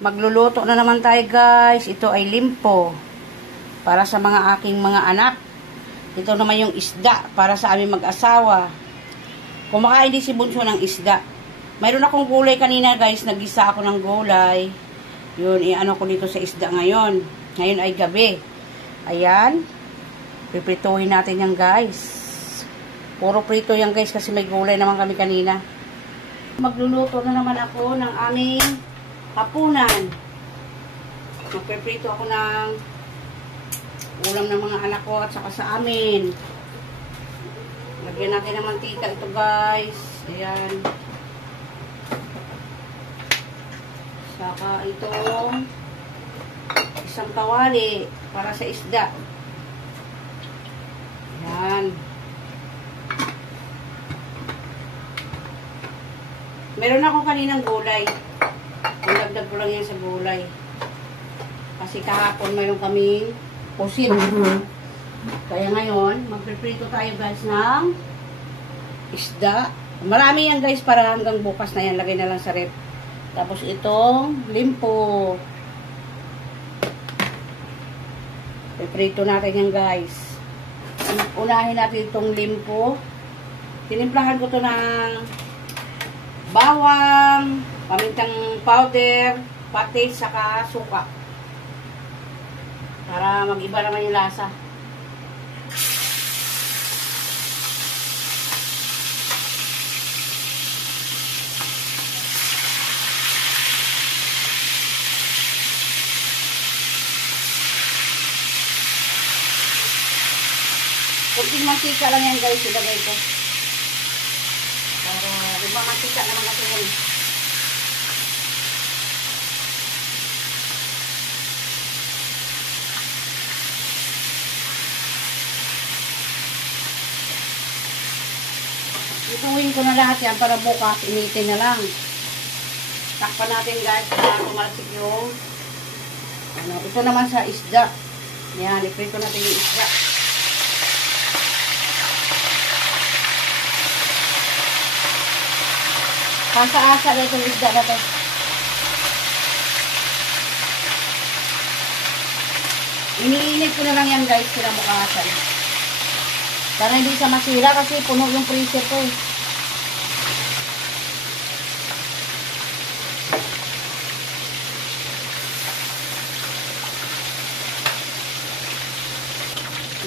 Magluluto na naman tayo guys. Ito ay limpo para sa mga aking mga anak. Ito naman yung isda para sa aming mag-asawa. Kumakain din si Bunso ng isda. Mayroon akong gulay kanina guys. Nagisa ako ng gulay. Yun, i-ano ko dito sa isda ngayon. Ngayon ay gabi. Ayan. Piprituhin natin yan guys. Puro prito yan guys kasi may gulay naman kami kanina. Magluluto na naman ako ng aming hapunan. Magpiprito ako ng ulam ng mga anak ko at saka sa amin. Lagyan natin ng mantika ito guys. Ayan. Saka itong isang kawali para sa isda. Ayan. Meron akong kaninang gulay. Nagdagdag ko lang yan sa gulay. Kasi kahapon mayroon kaming pusit. Kaya ngayon, magpiprito tayo guys ng isda. Marami yan guys para hanggang bukas na yan. Lagay na lang sa rep. Tapos itong limpo. Piprito natin yan guys. Unahin natin itong limpo. Tinimplahan ko to ng bawang, pamintang powder, patis, saka suka. Para mag-iba naman yung lasa. Kunting mantika lang yan guys, ilagay ko. Para diba mantika naman kasi yan. Ituwin ko na lahat yan para bukas initin na lang. Takpan natin guys para tumalsik yung ano, ito naman sa isda. Yan, iprito natin yung isda. Asa-asa na itong isda na ito. Iniinit ko na lang yan guys, kinabukasan. Para hindi siya masira kasi puno yung freezer ko eh.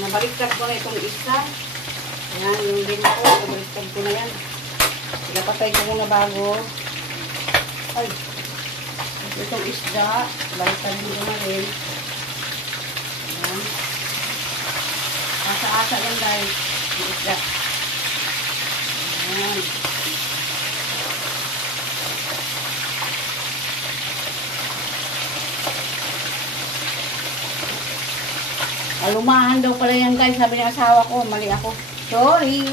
Nabaliktad ko na itong isa. Ayan, yung din ako, nabaliktad ko na yan. Pinapatay ko muna bago. Ay. Itong isda. Balikan mo na rin. Ayan. Asa-asa yan guys. Yung isda. Ayan. Alumahan daw pala yan guys. Sabi ng asawa ko. Mali ako. Sorry.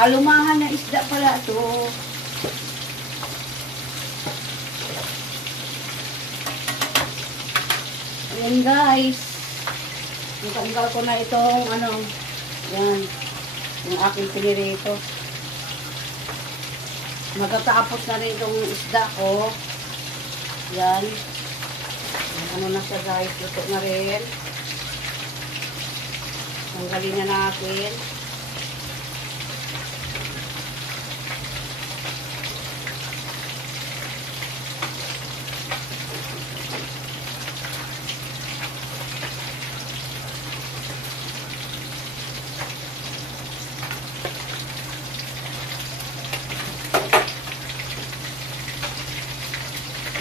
Alumahan na isda pala ito. Ayan guys. Natanggal ko na itong ano. Yan. Yung aking pinirito. Matatapos na rin itong isda ko. Yan. Ano na siya guys. Luto na rin. Tanggalin na natin.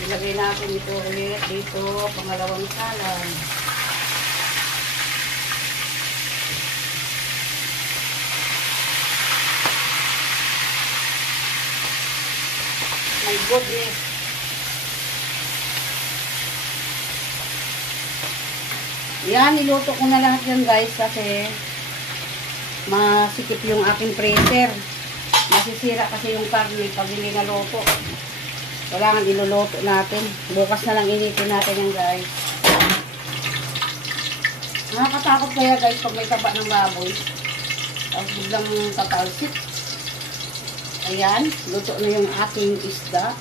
Ilagay natin ito ulit dito, pangalawang salang. My goodness. Yan, niluto ko na lahat yan guys kasi masikip yung aking freezer. Masisira kasi yung karne pag hindi naluto. Kailangan iluluto natin. Bukas na lang initin natin yan guys. Nakakatakot kaya guys pag may taba ng baboy. Tapos biglang tatalsik. Ayan, luto na yung ating isda.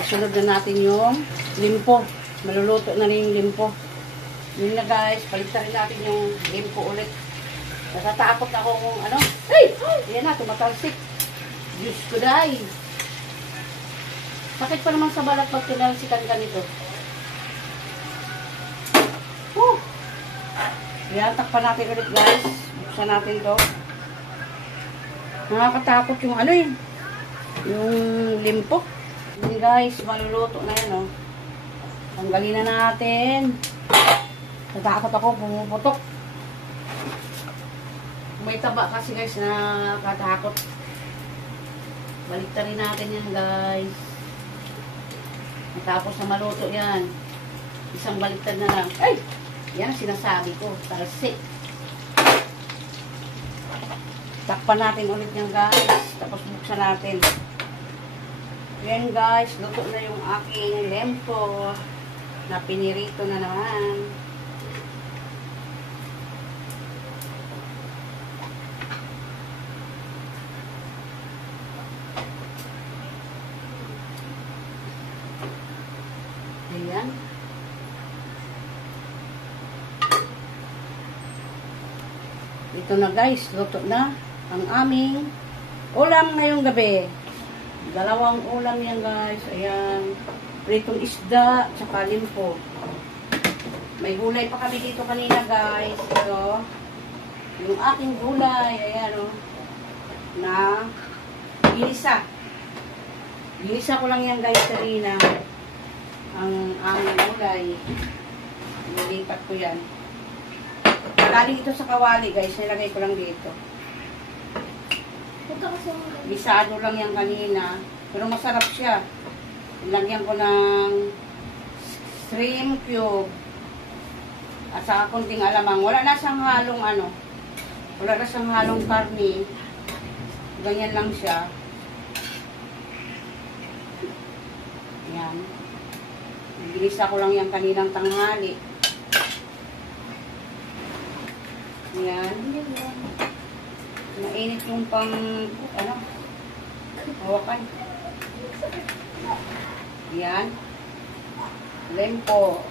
Isunod na natin yung limpo. Maluluto na rin yung limpo. Yun na guys, palitan rin natin yung limpo ulit. Natatakot ako kung ano. Ay! Yan na, tumatalsik. Diyos ko dahi. Sakit pa naman sa balat pag tinalsikan ka nito. Yan, takpan natin ulit guys. Buksan natin to. Nakakatakot yung ano eh. Yung limpo. Yan guys, maluluto na yan oh. Tanggalin na natin. Natakot ako, pumuputok. May taba kasi guys na katakot. Baliktarin natin yan guys. Tapos na maluto yan. Isang baliktad na lang. Ay! Yan ang sinasabi ko. Talsik. Takpan natin ulit yan guys. Tapos buksan natin. Yan guys. Luto na yung aking lempo. Na pinirito na naman. Ayan. Ito na guys, luto na ang aming ulam ngayong gabi. Dalawang ulam yan guys. Ayan. Pritong isda, tsaka limpo. May gulay pa kami dito kanina guys. Ito. Yung aking gulay. Ayan o. Na ginisa. Ginisa ko lang yan guys kanina. Ang aming gulay. Nilipat ko yan. Galing ito sa kawali guys. Nilagay ko lang dito. Gisado lang yan kanina. Pero masarap siya. Lagyan ko ng shrimp cube. At saka konting alamang. Wala na siyang halong ano. Wala na siyang halong karni. Ganyan lang siya. Yan. Ginisa ko lang yan kaninang tanghali. Yan. Mainit yung pang, ano, hawakan. Yan. Lempo.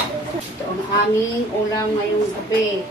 Ito ang aming ulam ngayong gabi.